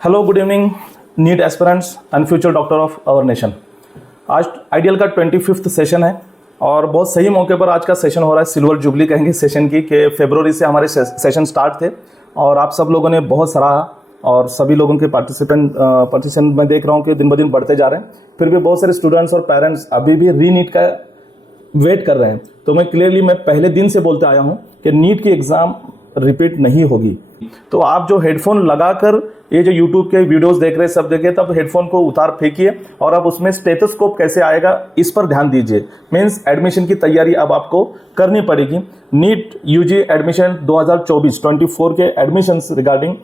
Hello, good evening NEET aspirants and future doctor of our nation. आज ideal का 25th session है और बहुत सही मौके पर आज का सेशन हो रहा है। सिल्वर जुबली कहेंगे सेशन की, कि फरवरी से हमारे सेशन स्टार्ट थे और आप सब लोगों ने बहुत सराहा और सभी लोगों के पार्टिसिपेंट मैं देख रहा हूँ कि दिन ब दिन बढ़ते जा रहे हैं। फिर भी बहुत सारे स्टूडेंट्स और पेरेंट्स अभी भी री नीट का वेट कर रहे हैं। तो मैं पहले दिन से बोलते आया हूँ कि नीट की एग्ज़ाम रिपीट नहीं होगी। तो आप जो हेडफोन लगाकर ये जो यूट्यूब के वीडियोस देख रहे हैं सब देखे, तब हेडफोन को उतार फेंकिए और अब उसमें स्टेथोस्कोप कैसे आएगा इस पर ध्यान दीजिए। मीन्स एडमिशन की तैयारी अब आपको करनी पड़ेगी। नीट यूजी एडमिशन 2024 के एडमिशन्स रिगार्डिंग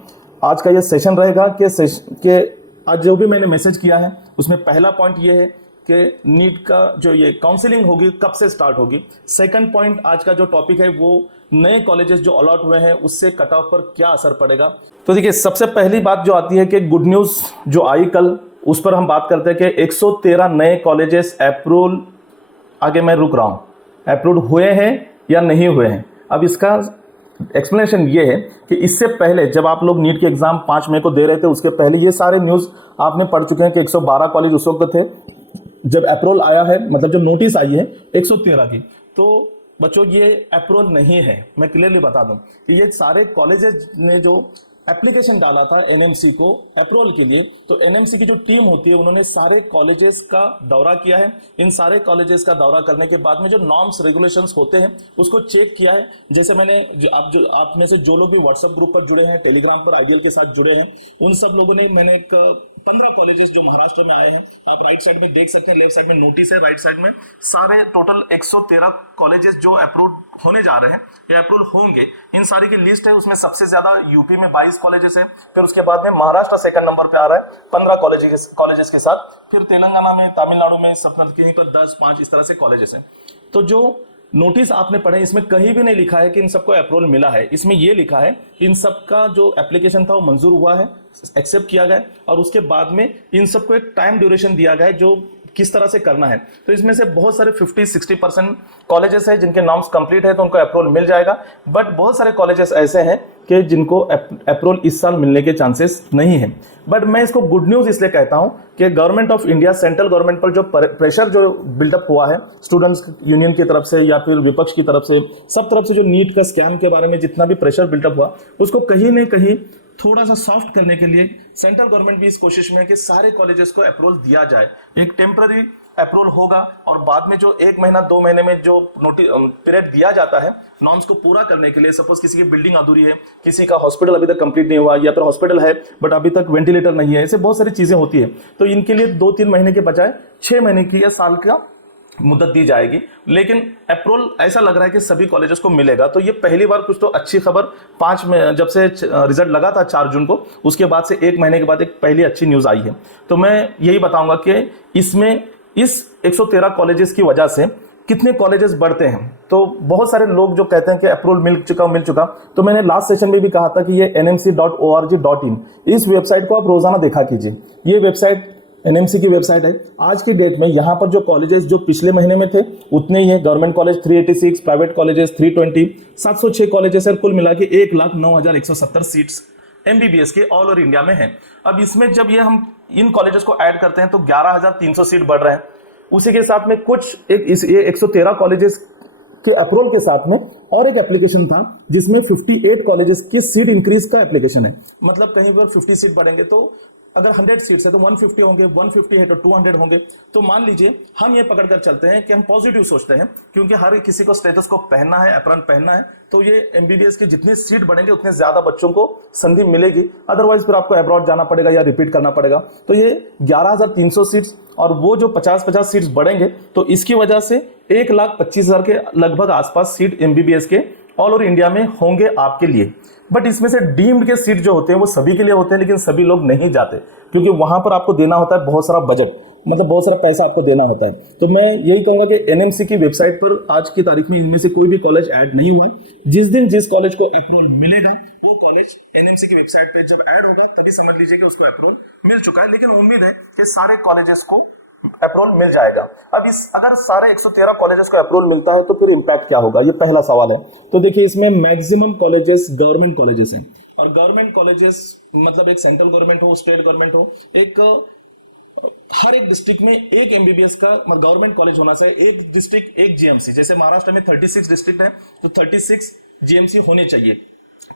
आज का ये सेशन रहेगा कि आज जो भी मैंने मैसेज किया है उसमें पहला पॉइंट ये है कि नीट का जो ये काउंसलिंग होगी कब से स्टार्ट होगी। सेकंड पॉइंट आज का जो टॉपिक है वो नए कॉलेजेस जो अलॉट हुए हैं उससे कट ऑफ पर क्या असर पड़ेगा। तो देखिए, सबसे पहली बात जो आती है कि गुड न्यूज़ जो आई कल, उस पर हम बात करते हैं कि 113 नए कॉलेजेस अप्रूवल, आगे मैं रुक रहा हूँ, अप्रूव हुए हैं या नहीं हुए हैं। अब इसका एक्सप्लेनेशन ये है कि इससे पहले जब आप लोग नीट के एग्जाम 5 मई को दे रहे थे, उसके पहले ये सारे न्यूज़ आपने पढ़ चुके हैं कि 112 कॉलेज उस वक्त थे जब अप्रूवल आया है, मतलब जब नोटिस आई है 113 की। तो बच्चों ये अप्रूवल नहीं है, मैं क्लियरली बता दूं कि ये सारे कॉलेजेस ने जो एप्लीकेशन डाला था एनएमसी को अप्रूवल के लिए, तो एनएमसी की जो टीम होती है उन्होंने सारे कॉलेजेस का दौरा किया है। इन सारे कॉलेजेस का दौरा करने के बाद में जो नॉर्म्स रेगुलेशंस होते हैं उसको चेक किया है। जैसे मैंने आप में से जो लोग भी व्हाट्सएप ग्रुप पर जुड़े हैं, टेलीग्राम पर आइडियल के साथ जुड़े हैं, उन सब लोगों ने, मैंने एक 15 कॉलेजेस जो महाराष्ट्र में आए हैं, आप राइट साइड में देख सकते हैं, लेफ्ट साइड में नोटिस है, राइट साइड में सारे टोटल 113 कॉलेजेस जो अप्रूव होने जा रहे हैं या अप्रूव होंगे, इन सारी की लिस्ट है। उसमें सबसे ज्यादा यूपी में 22 कॉलेजेस है, फिर उसके बाद में महाराष्ट्र सेकंड नंबर पे आ रहा है 15 कॉलेजेस के साथ, फिर तेलंगाना में, तमिलनाडु में सब कहीं पर 10, 5 इस तरह से कॉलेजेस हैं। तो जो नोटिस आपने पढ़े इसमें कहीं भी नहीं लिखा है कि इन सबको अप्रूवल मिला है। इसमें यह लिखा है इन सबका जो एप्लीकेशन था वो मंजूर हुआ है, एक्सेप्ट किया गया, और उसके बाद में इन सबको एक टाइम ड्यूरेशन दिया गया है जो किस तरह से करना है। तो इसमें से बहुत सारे 50-60% कॉलेजेस हैं जिनके नॉर्म्स कंप्लीट है तो उनको अप्रूवल मिल जाएगा, बट बहुत सारे कॉलेजेस ऐसे हैं कि जिनको अप्रूवल इस साल मिलने के चांसेस नहीं है। बट मैं इसको गुड न्यूज़ इसलिए कहता हूं कि government of India, central government पर जो प्रेशर जो बिल्डअप हुआ है स्टूडेंट्स यूनियन की तरफ से या फिर विपक्ष की तरफ से, सब तरफ से जो नीट का स्कैम के बारे में जितना भी प्रेशर बिल्डअप हुआ, उसको कहीं न कहीं थोड़ा सा सॉफ्ट करने के लिए सेंट्रल गवर्नमेंट भी इस कोशिश में है कि सारे कॉलेजेस को अप्रूवल दिया जाए। एक टेम्पररी अप्रूवल होगा और बाद में जो 1 महीना 2 महीने में जो पीरियड दिया जाता है नॉर्म्स को पूरा करने के लिए, सपोज किसी की बिल्डिंग अधूरी है, किसी का हॉस्पिटल अभी तक कंप्लीट नहीं हुआ, या फिर हॉस्पिटल है बट अभी तक वेंटिलेटर नहीं है, ऐसे बहुत सारी चीजें होती है, तो इनके लिए 2-3 महीने के बजाय 6 महीने की या साल का मुद्दत दी जाएगी। लेकिन अप्रूवल ऐसा लग रहा है कि सभी कॉलेजेस को मिलेगा। तो ये पहली बार कुछ तो अच्छी खबर 5 में जब से रिजल्ट लगा था 4 जून को, उसके बाद से 1 महीने के बाद एक पहली अच्छी न्यूज़ आई है। तो मैं यही बताऊंगा कि इसमें इस 113 कॉलेजेस की वजह से कितने कॉलेजेस बढ़ते हैं। तो बहुत सारे लोग जो कहते हैं कि अप्रूवल मिल चुका, तो मैंने लास्ट सेशन में भी कहा था कि ये nmc.org.in इस वेबसाइट को आप रोजाना देखा कीजिए। ये वेबसाइट एनएमसी की वेबसाइट है। आज की डेट में यहाँ पर जो कॉलेजेस जो पिछले महीने में थे उतने ही हैं। Government college 386, private colleges 320, 706 colleges है, कुल मिला के 1,09,170 सीट्स एमबीबीएस के ऑल ओवर इंडिया में है। अब इसमें जब ये हम इन कॉलेजेस को ऐड करते हैं तो 11,300 सीट बढ़ रहे हैं। उसी के साथ में कुछ ये 113 कॉलेजेस के अप्रूवल के साथ में और एक एप्लीकेशन था जिसमें 58 कॉलेजेस की सीट इंक्रीज का एप्लीकेशन है। मतलब कहीं पर 50 सीट बढ़ेंगे तो अगर 100 सीट्स है तो 150 होंगे, 150 है तो 200 होंगे। तो मान लीजिए हम ये पकड़कर चलते हैं कि हम पॉजिटिव सोचते हैं, क्योंकि हर किसी को स्टेथोस्कोप पहनना है, एप्रन पहनना है, तो ये एमबीबीएस के जितने सीट बढ़ेंगे उतने ज्यादा बच्चों को संधि मिलेगी। अदरवाइज फिर आपको अब्रॉड जाना पड़ेगा या रिपीट करना पड़ेगा। तो ये 11,300 सीट्स और वो जो 50-50 सीट्स बढ़ेंगे तो इसकी वजह से 1,25,000 के लगभग आसपास सीट एमबीबीएस के ऑल ओवर इंडिया में होंगे आपके लिए। बट इसमें से डीम्ड के सीट जो होते हैं वो सभी के लिए होते हैं, लेकिन सभी लोग नहीं जाते क्योंकि वहां पर आपको देना होता है बहुत सारा बजट, मतलब बहुत सारा पैसा आपको देना होता है। तो मैं यही कहूंगा कि एनएमसी की वेबसाइट पर आज की तारीख में इनमें से कोई भी कॉलेज ऐड नहीं हुआ है। जिस दिन जिस कॉलेज को अप्रूवल मिलेगा वो कॉलेज एनएमसी की वेबसाइट पे जब ऐड होगा तभी समझ लीजिए कि उसको अप्रूवल मिल चुका है। लेकिन उम्मीद है कि सारे कॉलेजेस को अप्रूवल मिल जाएगा। अब इस अगर सारे 113 कॉलेजेस को अप्रूवल मिलता है तो फिर इम्पैक्ट क्या होगा, ये पहला सवाल है। तो देखिए इसमें मैक्सिमम कॉलेजेस गवर्नमेंट कॉलेजेस हैं, और गवर्नमेंट कॉलेजेस मतलब एक सेंट्रल गवर्नमेंट हो, स्टेट गवर्नमेंट हो, एक हर एक डिस्ट्रिक्ट में एक एमबीबीएस का गवर्नमेंट कॉलेज होना चाहिए, एक डिस्ट्रिक्ट एक जीएमसी। जैसे महाराष्ट्र में 36 डिस्ट्रिक्ट है तो 36 जीएमसी होने चाहिए।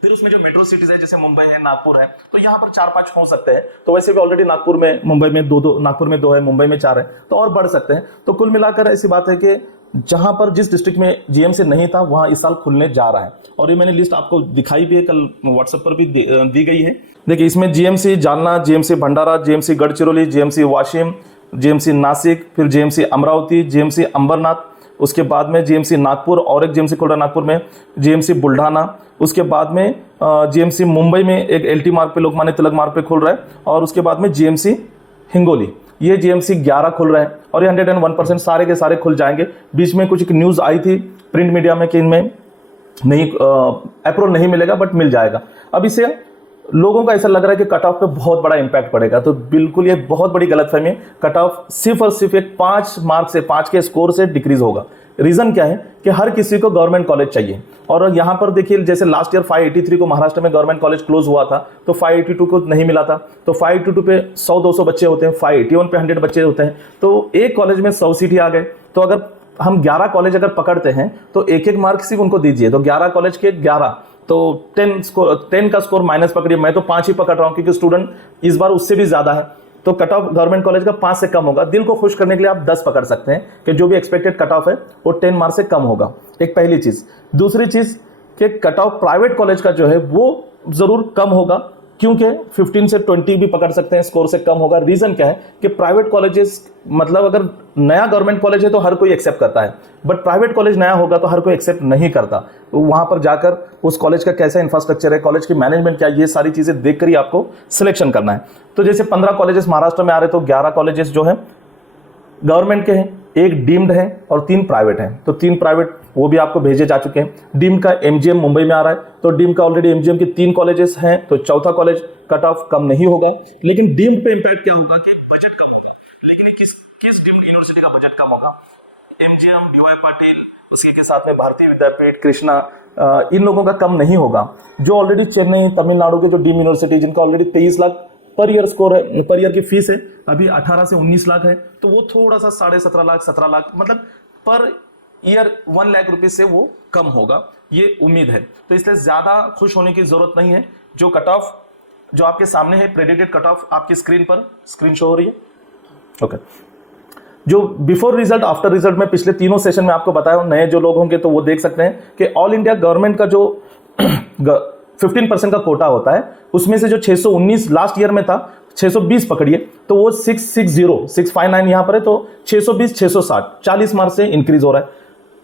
फिर उसमें जो मेट्रो सिटीज है जैसे मुंबई है, नागपुर है, तो यहाँ पर 4-5 हो सकते हैं। तो वैसे भी ऑलरेडी नागपुर में, मुंबई में 2-2, नागपुर में 2 है, मुंबई में 4 है, तो और बढ़ सकते हैं। तो कुल मिलाकर ऐसी बात है कि जहां पर जिस डिस्ट्रिक्ट में जीएमसी नहीं था वहां इस साल खुलने जा रहा है। और ये मैंने लिस्ट आपको दिखाई भी है, कल व्हाट्सएप पर भी दी गई है। देखिए इसमें GMC Jalna, GMC Bhandara, GMC Gadchiroli, GMC Washim, GMC Nashik, फिर जीएमसी अमरावती, जीएमसी अंबरनाथ, उसके बाद में जीएमसी नागपुर और एक जीएमसी खुल रहा है नागपुर में, जीएमसी बुल्ढाना, उसके बाद में जीएमसी मुंबई में एक एलटी मार्ग पे, लोकमान्य तिलक मार्ग पे खुल रहा है, और उसके बाद में जीएमसी हिंगोली, ये जीएमसी 11 खुल रहे हैं, और ये 101% सारे के सारे खुल जाएंगे। बीच में कुछ एक न्यूज़ आई थी प्रिंट मीडिया में कि इनमें नहीं अप्रूवल नहीं मिलेगा, बट मिल जाएगा। अब इसे लोगों का ऐसा लग रहा है कि कट ऑफ पे बहुत बड़ा इंपैक्ट पड़ेगा, तो बिल्कुल ये बहुत बड़ी गलतफहमी है। कट ऑफ सिर्फ और सिर्फ एक 5 मार्क से, 5 के स्कोर से डिक्रीज होगा। रीजन क्या है कि हर किसी को गवर्नमेंट कॉलेज चाहिए, और यहाँ पर देखिए जैसे लास्ट ईयर 583 को महाराष्ट्र में गवर्नमेंट कॉलेज क्लोज हुआ था, तो 582 को नहीं मिला था, तो 582 पे 100-200 बच्चे होते हैं, 581 पे 100 बच्चे होते हैं, तो एक कॉलेज में 100 सीट ही आ गए। तो अगर हम 11 कॉलेज अगर पकड़ते हैं तो एक मार्क सिर्फ उनको दीजिए, तो 11 कॉलेज के 11, तो 10 का स्कोर माइनस पकड़िए। मैं तो 5 ही पकड़ रहा हूं क्योंकि स्टूडेंट इस बार उससे भी ज्यादा है, तो कट ऑफ गवर्नमेंट कॉलेज का 5 से कम होगा। दिल को खुश करने के लिए आप 10 पकड़ सकते हैं कि जो भी एक्सपेक्टेड कट ऑफ है वो 10 मार्क्स से कम होगा। एक पहली चीज। दूसरी चीज कि कट ऑफ प्राइवेट कॉलेज का जो है वो जरूर कम होगा, क्योंकि 15 से 20 भी पकड़ सकते हैं, स्कोर से कम होगा। रीजन क्या है कि प्राइवेट कॉलेजेस मतलब अगर नया गवर्नमेंट कॉलेज है तो हर कोई एक्सेप्ट करता है, बट प्राइवेट कॉलेज नया होगा तो हर कोई एक्सेप्ट नहीं करता। तो वहां पर जाकर उस कॉलेज का कैसा इंफ्रास्ट्रक्चर है, कॉलेज की मैनेजमेंट क्या है, ये सारी चीजें देखकर ही आपको सिलेक्शन करना है। तो जैसे 15 कॉलेजेस महाराष्ट्र में आ रहे, तो 11 कॉलेजेस जो है गवर्नमेंट के हैं, एक डीम्ड है और 3 प्राइवेट हैं। तो 3 प्राइवेट वो भी आपको भेजे जा चुके हैं। डीम्ड का एमजीएम मुंबई में आ रहा है, तो डीम्ड का ऑलरेडी एमजीएम के 3 कॉलेजेस हैं, तो चौथा कॉलेज कट ऑफ कम नहीं होगा। लेकिन डीम्ड पे इंपैक्ट क्या होगा कि बजट कम होगा। लेकिन किस डीम्ड यूनिवर्सिटी का बजट कम होगा? एमजीएम, बीवाई पाटिल, उसी के साथ में भारतीय विद्यापीठ, कृष्णा, इन लोगों का कम नहीं होगा। जो ऑलरेडी चेन्नई, तमिलनाडु के जो डीम्ड यूनिवर्सिटी जिनका already 23 lakh per year score है, पर ईयर की फीस है, अभी 18 से 19 लाख है, तो वो थोड़ा सा 17.5 लाख, 17 लाख, मतलब पर ईयर 1 लाख रुपए से वो कम होगा, ये उम्मीद है। तो इसलिए ज्यादा खुश होने की जरूरत नहीं है। जो कट ऑफ जो आपके सामने है, प्रेडिक्टेड कट ऑफ आपकी स्क्रीन पर स्क्रीन शो हो रही है, ओके। जो बिफोर रिजल्ट, आफ्टर रिजल्ट में पिछले तीनों सेशन में आपको बताया, नए जो लोग होंगे तो वो देख सकते हैं कि ऑल इंडिया गवर्नमेंट का जो 15% का कोटा होता है, उसमें से जो 619 लास्ट ईयर में था, 620 पकड़िए, तो वो 659 यहां पर है, तो 620, 660, 40 मार्क्स से इंक्रीज हो रहा है।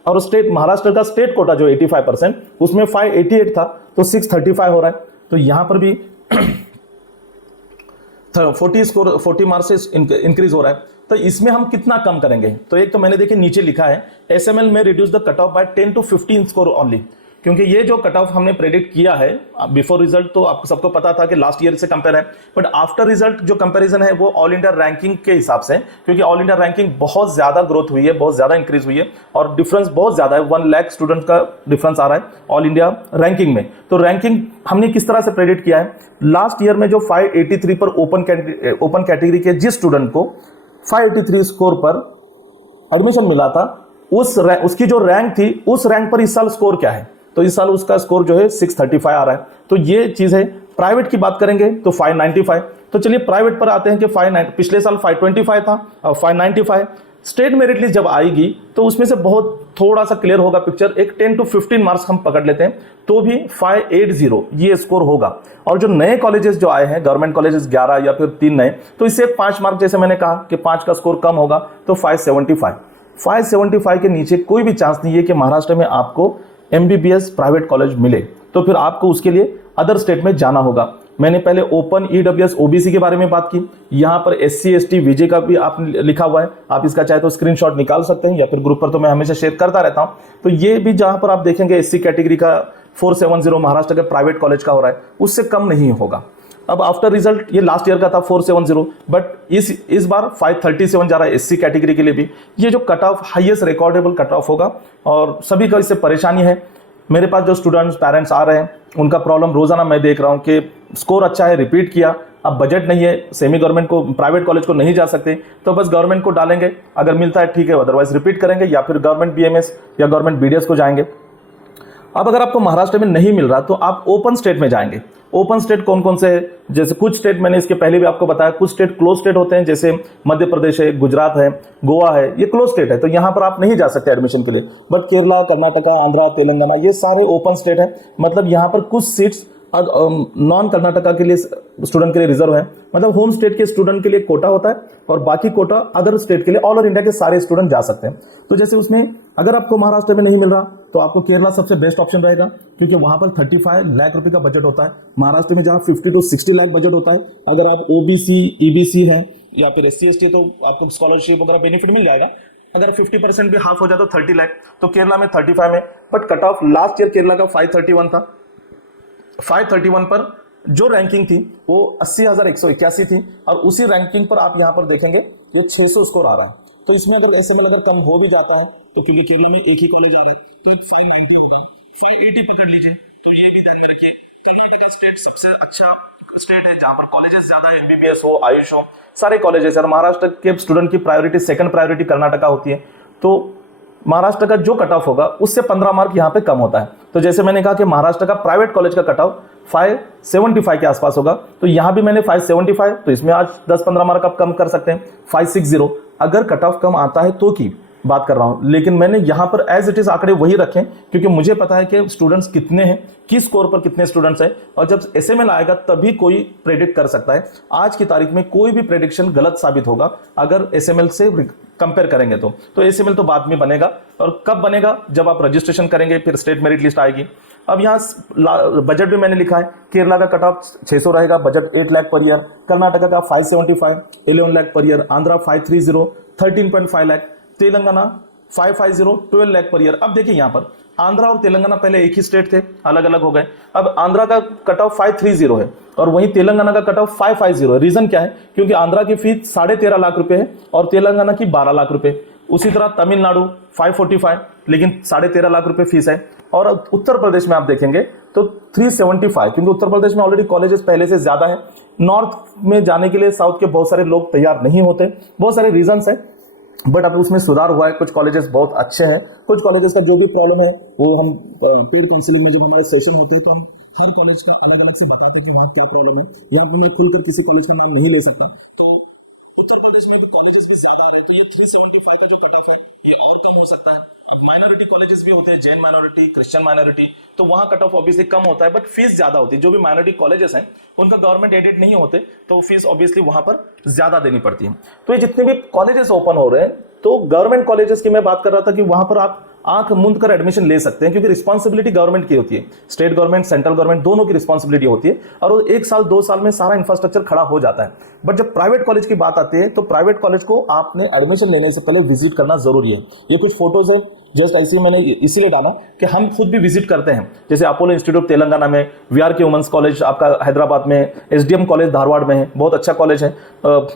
और स्टेट महाराष्ट्र का स्टेट कोटा जो 85%, उसमें 588 था, तो 635 हो रहा है। तो यहां पर भी 40 मार्क्स से इंक्रीज हो रहा है। तो इसमें हम कितना कम करेंगे? तो एक तो मैंने देखिए नीचे लिखा है, एसएमएल में reduce the cut off by 10 to 15 score only, क्योंकि ये जो कट ऑफ हमने प्रेडिक्ट किया है बिफोर रिजल्ट, तो आपको सबको पता था कि लास्ट ईयर से कंपेयर है, बट आफ्टर रिजल्ट जो कंपैरिजन है वो ऑल इंडिया रैंकिंग के हिसाब से, क्योंकि ऑल इंडिया रैंकिंग बहुत ज्यादा ग्रोथ हुई है, बहुत ज्यादा इंक्रीज हुई है, और डिफरेंस बहुत ज्यादा है, 1 लाख स्टूडेंट का डिफरेंस आ रहा है ऑल इंडिया रैंकिंग में। तो रैंकिंग हमने किस तरह से प्रेडिक्ट किया है? लास्ट ईयर में जो 583 पर ओपन कैटेगरी के जिस स्टूडेंट को 583 स्कोर पर एडमिशन मिला था, उसकी जो रैंक थी, उस रैंक पर इस साल स्कोर क्या है? तो इस साल उसका स्कोर जो है 635 आ रहा है। तो ये चीज है। प्राइवेट की बात करेंगे तो 595। तो चलिए प्राइवेट पर आते हैं कि पिछले साल 525 था, 595। स्टेट मेरिट लिस्ट जब आएगी तो उसमें से बहुत थोड़ा सा क्लियर होगा पिक्चर। एक 10 to 15 मार्क्स हम पकड़ लेते हैं तो भी 580 ये स्कोर होगा। और जो नए कॉलेजेस जो आए हैं, गवर्नमेंट कॉलेजेस 11 या फिर 3 नए, तो इससे 5 मार्क, जैसे मैंने कहा कि 5 का स्कोर कम होगा, तो 575 के नीचे कोई भी चांस नहीं है कि महाराष्ट्र में आपको एमबीबीएस प्राइवेट कॉलेज मिले। तो फिर आपको उसके लिए अदर स्टेट में जाना होगा। मैंने पहले ओपन, ईडब्ल्यूएस, ओबीसी के बारे में बात की। यहाँ पर एससी, एसटी, विजय का भी आप लिखा हुआ है, आप इसका चाहे तो स्क्रीनशॉट निकाल सकते हैं, या फिर ग्रुप पर तो मैं हमेशा शेयर करता रहता हूँ। तो ये भी जहाँ पर आप देखेंगे एससी कैटेगरी का 470 महाराष्ट्र के प्राइवेट कॉलेज का हो रहा है, उससे कम नहीं होगा। अब आफ्टर रिजल्ट ये लास्ट ईयर का था 470, बट इस बार 537 जा रहा है एससी कैटेगरी के लिए भी। ये जो cut off highest recordable cut off होगा और सभी को इससे परेशानी है। मेरे पास जो स्टूडेंट्स पेरेंट्स आ रहे हैं उनका प्रॉब्लम रोजाना मैं देख रहा हूँ कि स्कोर अच्छा है, रिपीट किया, अब बजट नहीं है, सेमी गवर्नमेंट को प्राइवेट कॉलेज को नहीं जा सकते, तो बस गवर्नमेंट को डालेंगे, अगर मिलता है ठीक है, अदरवाइज रिपीट करेंगे या फिर गवर्नमेंट बीएमएस या गवर्नमेंट बीडीएस को जाएंगे। अब अगर आपको महाराष्ट्र में नहीं मिल रहा तो आप ओपन स्टेट में जाएंगे। ओपन स्टेट कौन कौन से है, जैसे कुछ स्टेट मैंने इसके पहले भी आपको बताया, कुछ स्टेट क्लोज स्टेट होते हैं, जैसे मध्य प्रदेश है, गुजरात है, गोवा है, ये क्लोज स्टेट है, तो यहाँ पर आप नहीं जा सकते एडमिशन के लिए। बट केरला, कर्नाटका, आंध्रा, तेलंगाना ये सारे ओपन स्टेट है, मतलब यहाँ पर कुछ सीट्स नॉन कर्नाटका के लिए स्टूडेंट के लिए रिजर्व है, मतलब होम स्टेट के स्टूडेंट के लिए कोटा होता है और बाकी कोटा अदर स्टेट के लिए, ऑल ओवर इंडिया के सारे स्टूडेंट जा सकते हैं। तो जैसे उसमें अगर आपको महाराष्ट्र में नहीं मिल रहा तो आपको केरला सबसे बेस्ट ऑप्शन रहेगा, क्योंकि वहां पर 35 लाख रुपए का बजट होता है। महाराष्ट्र में जहां 50 to 60 लाख बजट होता है, अगर आप ओबीसी, ईबीसी हैं या फिर एससी एसटी तो आपको स्कॉलरशिप वगैरह बेनिफिट मिल जाएगा। अगर 50% भी हाफ हो जाए तो 30 लाख, तो केरला में 35 में, but cut off last year Kerala का 531 था। 531 पर जो रैंकिंग थी वो 80,181 थी और उसी रैंकिंग पर आप यहाँ पर देखेंगे ये 600 स्कोर आ रहा है। तो इसमें अगर एसएमएल अगर कम हो भी जाता है तो क्योंकि केरला में एक ही कॉलेज आ रहे हैं तो 590 होगा, 580 पकड़ लीजिए, तो ये भी ध्यान में रखिए। कर्नाटका स्टेट सबसे अच्छा स्टेट है जहाँ पर कॉलेजेस ज्यादा है, एमबीबीएस हो, आयुष हो, सारे कॉलेजेस। और महाराष्ट्र के स्टूडेंट की प्रायोरिटी, सेकंड प्रायोरिटी कर्नाटका होती है, तो महाराष्ट्र का जो कट ऑफ होगा उससे 15 मार्क यहाँ पे कम होता है। तो जैसे मैंने कहा कि महाराष्ट्र का प्राइवेट कॉलेज का कट ऑफ 575 के आसपास होगा, तो यहाँ भी मैंने 575, तो इसमें आज 10-15 मार्क आप कम कर सकते हैं। 560 अगर कट ऑफ कम आता है तो की बात कर रहा हूं, लेकिन मैंने यहां पर एज इट इज आंकड़े वही रखे क्योंकि मुझे पता है कि स्टूडेंट्स कितने हैं, किस स्कोर पर कितने स्टूडेंट्स हैं, और जब एसएमएल आएगा तभी कोई प्रेडिक्ट कर सकता है। आज की तारीख में कोई भी प्रेडिक्शन गलत साबित होगा अगर एसएमएल से कंपेयर करेंगे तो एसएमएल तो बाद में बनेगा, और कब बनेगा, जब आप रजिस्ट्रेशन करेंगे, फिर स्टेट मेरिट लिस्ट आएगी। अब यहाँ बजट भी मैंने लिखा है, केरला का कट ऑफ 600 रहेगा, budget 8 lakh per year, Karnataka का 575, 11 lakh per year, Andhra 530, 13.5 lakh, Telangana 550, 12 lakh per year. अब देखिए यहाँ पर आंध्रा और तेलंगाना पहले एक ही स्टेट थे, अलग अलग हो गए। अब आंध्रा का कट ऑफ 530 है और वहीं तेलंगाना का कट ऑफ 550 है। रीजन क्या है, क्योंकि आंध्रा की फीस 13.5 लाख रुपए है और तेलंगाना की 12 लाख रुपए। उसी तरह तमिलनाडु 545, लेकिन 13.5 लाख रुपए फीस है। और उत्तर प्रदेश में आप देखेंगे तो 375, क्योंकि उत्तर प्रदेश में ऑलरेडी कॉलेजेस पहले से ज्यादा है। नॉर्थ में जाने के लिए साउथ के बहुत सारे लोग तैयार नहीं होते, बहुत सारे रीजंस है, बट अब उसमें सुधार हुआ है। कुछ कॉलेजेस बहुत अच्छे हैं, कुछ कॉलेजेस का जो भी प्रॉब्लम है वो हम पेड काउंसलिंग में जब हमारे सेशन होते हैं तो हम हर कॉलेज का अलग अलग से बताते हैं कि वहाँ क्या प्रॉब्लम है। यहाँ पर मैं खुलकर किसी कॉलेज का नाम नहीं ले सकता। तो उत्तर प्रदेश में भी कॉलेजेस भी ज्यादा आ रहे हैं, तो ये 375 का जो कट ऑफ है ये और कम हो सकता है। अब माइनॉरिटी कॉलेजेस भी होते हैं, जैन माइनॉरिटी, क्रिश्चियन माइनॉरिटी, तो वहाँ कट ऑफ ऑब्वियसली कम होता है, बट फीस ज्यादा होती है। जो भी माइनॉरिटी कॉलेजेस हैं उनका गवर्नमेंट एडेड नहीं होते, तो फीस ऑब्वियसली वहां पर ज्यादा देनी पड़ती है। तो ये जितने भी कॉलेजेस ओपन हो रहे हैं, तो गवर्नमेंट कॉलेजेस की मैं बात कर रहा था कि वहां पर आप आंख मूंद कर एडमिशन ले सकते हैं, क्योंकि रिस्पांसिबिलिटी गवर्नमेंट की होती है, स्टेट गवर्नमेंट, सेंट्रल गवर्नमेंट दोनों की रिस्पांसिबिलिटी होती है, और वो 1 साल 2 साल में सारा इंफ्रास्ट्रक्चर खड़ा हो जाता है। बट जब प्राइवेट कॉलेज की बात आती है तो प्राइवेट कॉलेज को आपने एडमिशन लेने से पहले विजिट करना जरूरी है। ये कुछ फोटोज है, जस्ट ऐसे मैंने इसीलिए डाला कि हम खुद भी विजिट करते हैं, जैसे अपोलो इंस्टीट्यूट तेलंगाना में, वीआरके वुमेन्स कॉलेज आपका हैदराबाद में, एसडीएम कॉलेज धारवाड़ में है, बहुत अच्छा कॉलेज है,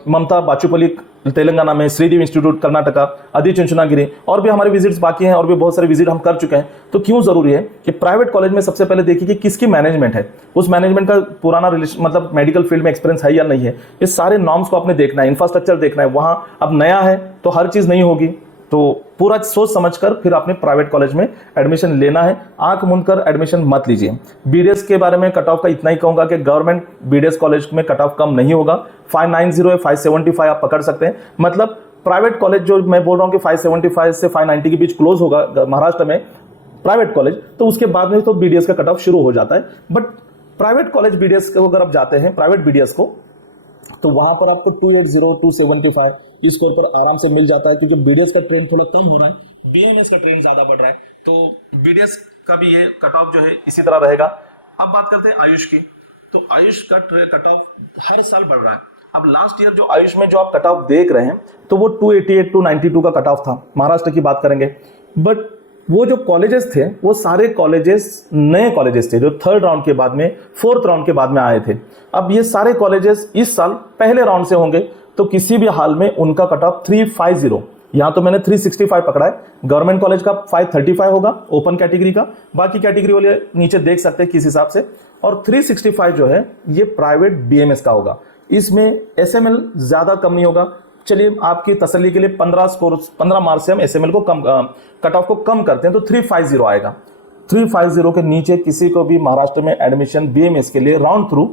ममता बाचुपल्ली तेलंगाना में, श्रीदेव इंस्टीट्यूट कर्नाटका, आदि चुंचनागिरी, और भी हमारे विजिट्स बाकी हैं, और भी बहुत सारे विजिट हम कर चुके हैं। तो क्यों जरूरी है कि प्राइवेट कॉलेज में सबसे पहले देखिए कि किसकी मैनेजमेंट है, उस मैनेजमेंट का पुराना रिलेशन, मतलब मेडिकल फील्ड में एक्सपीरियंस है या नहीं है, ये सारे नॉर्म्स को आपने देखना है, इंफ्रास्ट्रक्चर देखना है। वहां अब नया है तो हर चीज नहीं होगी, तो पूरा सोच समझकर फिर आपने प्राइवेट कॉलेज में एडमिशन लेना है। आंख मूंद कर एडमिशन मत लीजिए। बीडीएस के बारे में कट ऑफ का इतना ही कहूंगा कि गवर्नमेंट बीडीएस कॉलेज में कट ऑफ कम नहीं होगा, 590 है, 575 आप पकड़ सकते हैं। मतलब प्राइवेट कॉलेज जो मैं बोल रहा हूं कि 575 से 590 के बीच क्लोज होगा महाराष्ट्र में प्राइवेट कॉलेज, तो उसके बाद में तो बीडीएस का कट ऑफ शुरू हो जाता है। बट प्राइवेट कॉलेज बीडीएस को अगर आप जाते हैं, प्राइवेट बीडीएस को, तो वहां पर आपको 280, 275 इस स्कोर पर आराम से मिल जाता है, क्योंकि बीडीएस का ट्रेंड थोड़ा कम हो रहा है, बीएमएस का ट्रेंड ज्यादा बढ़ रहा है, तो बीडीएस का भी ये कट ऑफ जो है इसी तरह रहेगा। अब बात करते हैं आयुष की, तो आयुष का कट ऑफ हर साल बढ़ रहा है। अब लास्ट ईयर जो आयुष में जो आप कट ऑफ देख रहे हैं, तो वो 288, 292 का कट ऑफ था, महाराष्ट्र की बात करेंगे। बट वो जो कॉलेजेस थे वो सारे कॉलेजेस नए कॉलेजेस थे जो थर्ड राउंड के बाद में, फोर्थ राउंड के बाद में आए थे। अब ये सारे कॉलेजेस इस साल पहले राउंड से होंगे, तो किसी भी हाल में उनका कट ऑफ 350, यहाँ तो मैंने 365 पकड़ा है। गवर्नमेंट कॉलेज का 535 होगा ओपन कैटेगरी का, बाकी कैटेगरी वाले नीचे देख सकते हैं किस हिसाब से। और 365 जो है ये प्राइवेट बीएमएस का होगा, इसमें एसएमएल ज्यादा कम नहीं होगा। चलिए आपकी तसल्ली के लिए 15 मार्क्स से हम एसएमएल को कम, कट ऑफ को कम करते हैं, तो 350 आएगा। 350 के नीचे किसी को भी महाराष्ट्र में एडमिशन बीएमएस के लिए राउंड थ्रू,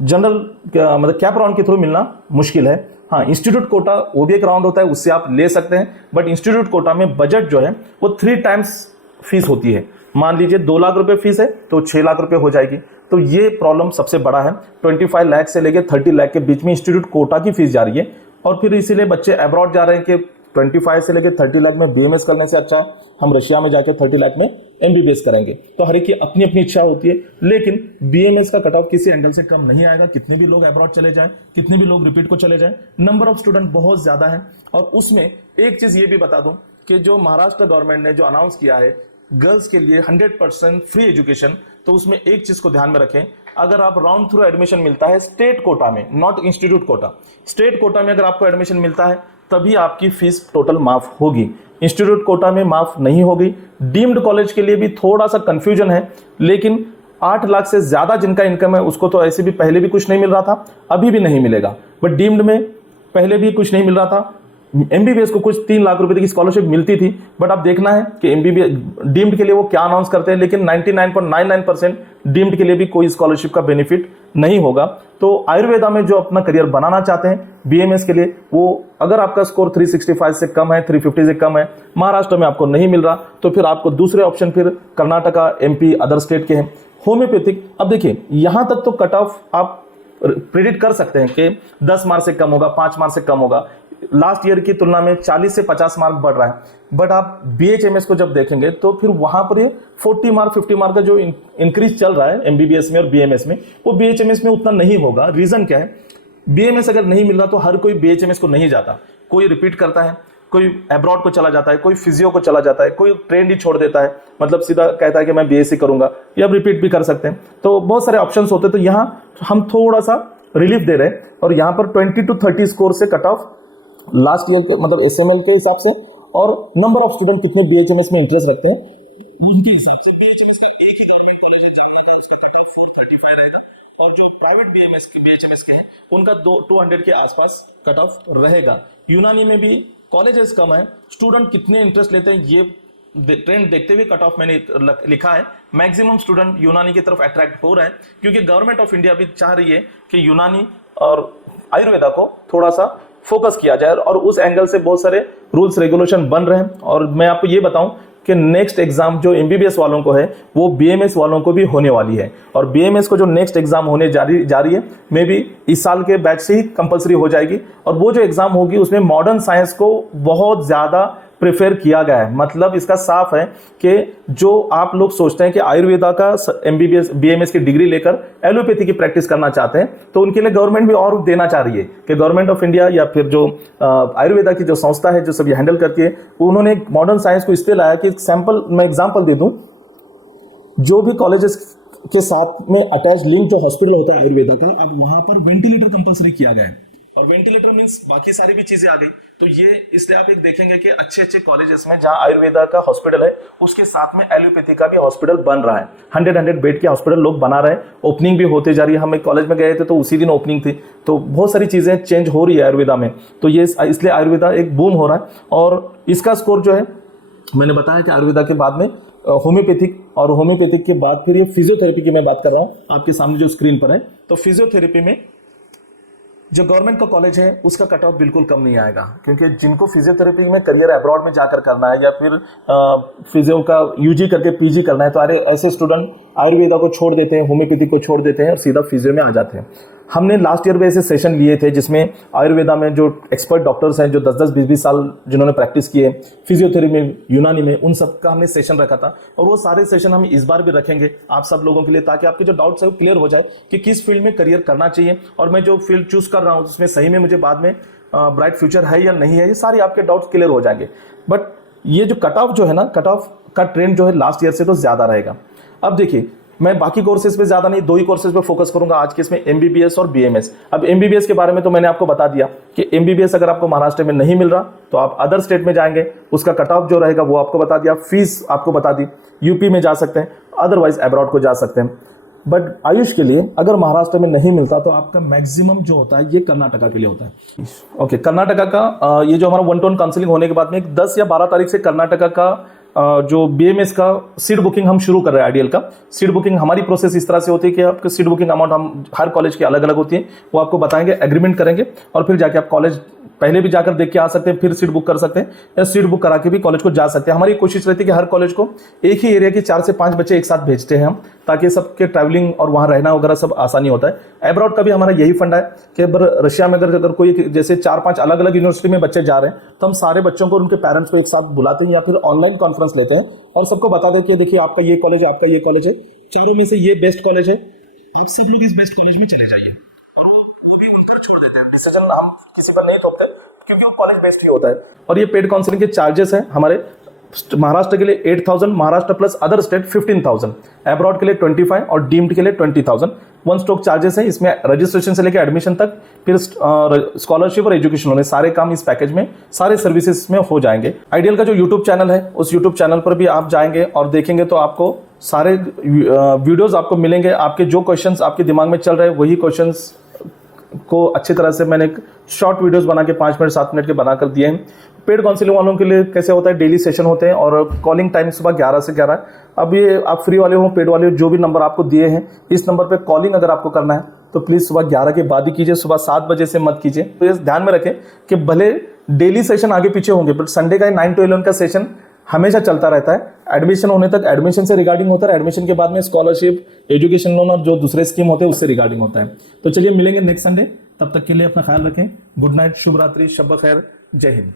जनरल मतलब कैप राउंड के थ्रू मिलना मुश्किल है। हाँ, इंस्टीट्यूट कोटा वो भी एक राउंड होता है, उससे आप ले सकते हैं, बट इंस्टीट्यूट कोटा में बजट जो है वो 3 टाइम्स फीस होती है। मान लीजिए 2 लाख रुपए फीस है तो 6 लाख रुपए हो जाएगी। तो ये प्रॉब्लम सबसे बड़ा है। 25 लाख से लेके 30 लाख के बीच में इंस्टीट्यूट कोटा की फीस जा रही है, और फिर इसीलिए बच्चे अब्रॉड जा रहे हैं कि 25 से लेके 30 लाख में बीएमएस करने से अच्छा है हम रशिया में जाके 30 लाख में एमबीबीएस करेंगे। तो हर एक की अपनी अपनी इच्छा होती है, लेकिन बीएमएस का कट ऑफ किसी एंगल से कम नहीं आएगा। कितने भी लोग अब्रॉड चले जाएं, कितने भी लोग रिपीट को चले जाएं, नंबर ऑफ स्टूडेंट बहुत ज्यादा है। और उसमें एक चीज ये भी बता दूं कि जो महाराष्ट्र गवर्नमेंट ने जो अनाउंस किया है गर्ल्स के लिए 100% फ्री एजुकेशन, तो उसमें एक चीज को ध्यान में रखें, अगर आप राउंड थ्रू एडमिशन मिलता है स्टेट कोटा में, not institute quota, state quota में अगर आपको एडमिशन मिलता है तभी आपकी फीस टोटल माफ होगी, इंस्टीट्यूट कोटा में माफ नहीं होगी। डीम्ड कॉलेज के लिए भी थोड़ा सा कंफ्यूजन है, लेकिन 8 लाख से ज्यादा जिनका इनकम है उसको तो ऐसे भी पहले भी कुछ नहीं मिल रहा था, अभी भी नहीं मिलेगा। बट डीम्ड में पहले भी कुछ नहीं मिल रहा था। एमबीबीएस को कुछ 3 लाख रुपए की स्कॉलरशिप मिलती थी, बट अब देखना है कि एमबीबीएस डीम्ड के लिए वो क्या अनाउंस करते हैं। लेकिन 99.99% डीम्ड के लिए भी कोई स्कॉलरशिप का बेनिफिट नहीं होगा। तो आयुर्वेदा में जो अपना करियर बनाना चाहते हैं बीएमएस के लिए, वो अगर आपका स्कोर 365 से कम है, 350 से कम है, महाराष्ट्र में आपको नहीं मिल रहा, तो फिर आपको दूसरे ऑप्शन फिर कर्नाटका, एमपी, अदर स्टेट के हैं। होम्योपैथिक, अब देखिए यहां तक तो कट ऑफ आप प्रेडिक्ट कर सकते हैं कि 10 मार्क्स से कम होगा, 5 मार्क्स से कम होगा। लास्ट ईयर की तुलना में 40 से 50 मार्क बढ़ रहा है। बट आप बीएचएमएस को जब देखेंगे तो फिर वहां पर ये 40 मार्क 50 मार्क का जो इंक्रीज चल रहा है एमबीबीएस में और बीएमएस में, वो बीएचएमएस में उतना नहीं होगा। रीजन क्या है, बीएमएस अगर नहीं मिल रहा तो हर कोई बीएचएमएस को नहीं जाता, कोई रिपीट करता है, कोई अब्रॉड को चला जाता है, कोई फिजियो को चला जाता है, कोई ट्रेंड ही छोड़ देता है, मतलब सीधा कहता है कि मैं बीएससी करूंगा, या रिपीट भी कर सकते हैं। तो बहुत सारे ऑप्शंस होते हैं। तो यहाँ हम थोड़ा सा रिलीफ दे रहे हैं, और यहाँ पर 20 to 30 स्कोर से कट ऑफ लास्ट ईयर के मतलब एसएमएल के हिसाब से, और नंबर ऑफ स्टूडेंट कितने बीएचएमएस में इंटरेस्ट रखते हैं उनके हिसाब से। बीएचएमएस का एक ही गवर्नमेंट कॉलेज है जामनगर का, उसका कट ऑफ 435 रहेगा, और जो प्राइवेट बीएचएमएस के हैं उनका 200 के आसपास कट ऑफ रहेगा। यूनानी में भी कॉलेजेस कम है, स्टूडेंट कितने इंटरेस्ट लेते हैं ये ट्रेंड देखते हुए कट ऑफ मैंने लिखा है। मैक्सिमम स्टूडेंट यूनानी की तरफ अट्रैक्ट हो रहे हैं, क्योंकि गवर्नमेंट ऑफ इंडिया भी चाह रही है कि यूनानी और आयुर्वेदा को थोड़ा सा फोकस किया जाए, और उस एंगल से बहुत सारे रूल्स रेगुलेशन बन रहे हैं। और मैं आपको ये बताऊं कि नेक्स्ट एग्जाम जो एमबीबीएस वालों को है वो बीएमएस वालों को भी होने वाली है, और बीएमएस को जो नेक्स्ट एग्जाम होने जा रही है, मे बी इस साल के बैच से ही कंपलसरी हो जाएगी। और वो जो एग्जाम होगी उसमें मॉडर्न साइंस को बहुत ज्यादा प्रेफर किया गया है। मतलब इसका साफ है कि जो आप लोग सोचते हैं कि आयुर्वेदा का एमबीबीएस बीएमएस की डिग्री लेकर एलोपैथी की प्रैक्टिस करना चाहते हैं, तो उनके लिए गवर्नमेंट भी और देना चाह रही है कि गवर्नमेंट ऑफ इंडिया या फिर जो आयुर्वेदा की जो संस्था है जो सब ये हैंडल करती है, उन्होंने मॉडर्न साइंस को इसलिए लाया कि सैंपल मैं एग्जाम्पल दे दूं, जो भी कॉलेजेस के साथ में अटैच लिंक जो हॉस्पिटल होता है आयुर्वेदा का, अब वहां पर वेंटिलेटर कंपलसरी किया गया है। और वेंटिलेटर मींस बाकी सारी भी चीजें आ गई। तो ये इसलिए आप एक देखेंगे कि अच्छे अच्छे कॉलेजेस में जहां आयुर्वेदा का हॉस्पिटल है उसके साथ में एलोपैथी का भी हॉस्पिटल बन रहा है। 100 बेड के हॉस्पिटल लोग बना रहे हैं, ओपनिंग भी होते जा रही है। हम एक कॉलेज में गए थे तो उसी दिन ओपनिंग थी। तो बहुत सारी चीजें चेंज हो रही है आयुर्वेदा में, तो ये इसलिए आयुर्वेदा एक बूम हो रहा है। और इसका स्कोर जो है मैंने बताया कि आयुर्वेदा के बाद में होम्योपैथिक, और होम्योपैथिक के बाद फिर ये फिजियोथेरेपी की मैं बात कर रहा हूँ आपके सामने जो स्क्रीन पर है। तो फिजियोथेरेपी में जो गवर्नमेंट का कॉलेज है उसका कट ऑफ बिल्कुल कम नहीं आएगा, क्योंकि जिनको फिजियोथेरेपी में करियर अब्रॉड में जाकर करना है या फिर फिजियो का यूजी करके पीजी करना है, तो ऐसे स्टूडेंट आयुर्वेदा को छोड़ देते हैं, होम्योपैथी को छोड़ देते हैं और सीधा फिजियो में आ जाते हैं। हमने लास्ट ईयर में ऐसे सेशन लिए थे जिसमें आयुर्वेदा में जो एक्सपर्ट डॉक्टर्स हैं जो 10-10, 20-20 साल जिन्होंने प्रैक्टिस किए फिजियोथेरेपी में, यूनानी में, उन सब का हमने सेशन रखा था। और वो सारे सेशन हम इस बार भी रखेंगे आप सब लोगों के लिए, ताकि आपके जो डाउट्स है वो क्लियर हो जाए कि किस फील्ड में करियर करना चाहिए, और मैं जो फील्ड चूज कर रहा हूँ उसमें सही में मुझे बाद में ब्राइट फ्यूचर है या नहीं है, ये सारे आपके डाउट्स क्लियर हो जाएंगे। बट ये जो कट ऑफ जो है ना, कट ऑफ का ट्रेंड जो है लास्ट ईयर से तो ज़्यादा रहेगा। अब देखिए, मैं बाकी कोर्सेज पे ज़्यादा नहीं, 2 ही कोर्सेज पे फोकस करूंगा आज के इसमें, एमबीबीएस और बीएमएस। अब एमबीबीएस के बारे में तो मैंने आपको बता दिया कि एमबीबीएस अगर आपको महाराष्ट्र में नहीं मिल रहा तो आप अदर स्टेट में जाएंगे, उसका कट ऑफ जो रहेगा वो आपको बता दिया, फीस आपको बता दी, यूपी में जा सकते हैं, अदरवाइज अब्रॉड को जा सकते हैं। बट आयुष के लिए अगर महाराष्ट्र में नहीं मिलता तो आपका मैक्सिमम जो होता है ये कर्नाटका के लिए होता है। ओके, कर्नाटका का ये जो हमारा 1 to 1 काउंसलिंग होने के बाद में 10 या 12 तारीख से कर्नाटका का जो बीएमएस का सीट बुकिंग हम शुरू कर रहे हैं। आइडियल का सीट बुकिंग हमारी प्रोसेस इस तरह से होती है कि आपकी सीट बुकिंग अमाउंट हम हर कॉलेज की अलग अलग होती है, वो आपको बताएंगे, एग्रीमेंट करेंगे और फिर जाके आप कॉलेज पहले भी जाकर देख के आ सकते हैं, फिर सीट बुक कर सकते हैं या सीट बुक करा के भी कॉलेज को जा सकते हैं। हमारी कोशिश रहती है कि हर कॉलेज को एक ही एरिया के 4 से 5 बच्चे एक साथ भेजते हैं हम, ताकि सबके ट्रैवलिंग और वहाँ रहना वगैरह सब आसानी होता है। अब्रॉड का भी हमारा यही फंडा है कि अगर रशिया में अगर कोई जैसे 4-5 अलग अलग यूनिवर्सिटी में बच्चे जा रहे हैं तो हम सारे बच्चों को और उनके पेरेंट्स को एक साथ बुलाते हैं या फिर ऑनलाइन कॉन्फ्रेंस लेते हैं और सबको बता दें कि देखिए आपका ये कॉलेज है, आपका ये कॉलेज है, चारों में से ये बेस्ट कॉलेज है, आप सब लोग इस बेस्ट कॉलेज में चले जाइए। वो भी मिलकर छोड़ देते हैं, डिसीजन हम किसी पर नहीं थोपते क्योंकि वो कॉलेज बेस्ट ही होता है। और ये पेड काउंसलिंग के चार्जेस हैं हमारे महाराष्ट्र के लिए 8,000, Maharashtra plus other state 15,000, abroad के लिए 25 और डीम्ड के लिए 20,000 वन स्टॉक चार्जेस है। इसमें रजिस्ट्रेशन से लेकर एडमिशन तक, फिर स्कॉलरशिप और एजुकेशन होने सारे काम इस पैकेज में, सारे सर्विसेज में हो जाएंगे। आइडियल का जो यूट्यूब चैनल है उस यूट्यूब चैनल पर भी आप जाएंगे और देखेंगे तो आपको सारे वीडियोज आपको मिलेंगे। आपके जो क्वेश्चंस आपके दिमाग में चल रहे हैं वही क्वेश्चंस को अच्छी तरह से मैंने शॉर्ट वीडियोस बना के 5 मिनट 7 मिनट के बनाकर दिए हैं। पेड काउंसलिंग वालों के लिए कैसे होता है, डेली सेशन होते हैं और कॉलिंग टाइम सुबह 11 से 11। अब ये आप फ्री वाले हो, पेड वाले हो, जो भी नंबर आपको दिए हैं इस नंबर पे कॉलिंग अगर आपको करना है तो प्लीज़ सुबह 11 के बाद ही कीजिए, सुबह 7 बजे से मत कीजिए। तो ये ध्यान में रखें कि भले डेली सेशन आगे पीछे होंगे बट संडे का 9 to 11 का सेशन हमेशा चलता रहता है। एडमिशन होने तक एडमिशन से रिगार्डिंग होता है, एडमिशन के बाद में स्कॉलरशिप, एजुकेशन लोन और जो दूसरे स्कीम होते हैं उससे रिगार्डिंग होता है। तो चलिए मिलेंगे नेक्स्ट संडे, तब तक के लिए अपना ख्याल रखें। गुड नाइट, शुभ रात्रि, शब खैर, जय हिंद।